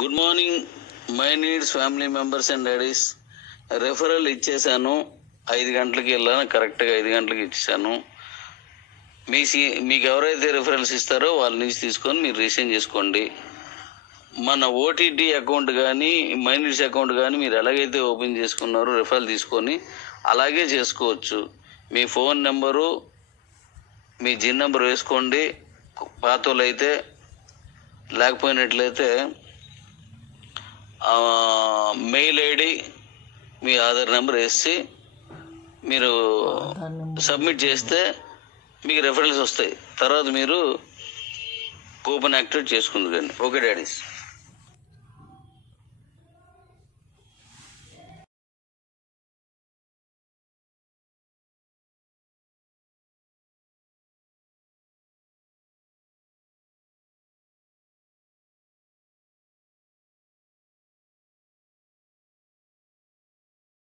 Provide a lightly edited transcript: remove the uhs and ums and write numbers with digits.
Good morning my needs family members and daddy's. Referral ఇచ్చేసాను, 5 గంటలకి వెళ్ళాను, కరెక్ట్గా 5 గంటలకి ఇచ్చేసాను. మీకు ఎవరైతే రెఫరల్స్ ఇస్తారో వాళ్ళ నుంచి తీసుకొని మీరు రిసైన్ చేసుకోండి. మన ఓటీటీ అకౌంట్ కానీ మైనీడ్స్ అకౌంట్ కానీ మీరు ఎలాగైతే ఓపెన్ చేసుకున్నారో రెఫరల్ తీసుకొని అలాగే చేసుకోవచ్చు. మీ ఫోన్ నెంబరు మీ జిన్ నెంబర్ వేసుకోండి, పాత వాళ్ళు అయితే. లేకపోయినట్లయితే మెయిల్ ఐడి మీ ఆధార్ నెంబర్ వేసి మీరు సబ్మిట్ చేస్తే మీకు రెఫరెన్స్ వస్తాయి. తర్వాత మీరు కూపన్ యాక్టివేట్ చేసుకుంది కానీ. Okay daddy's.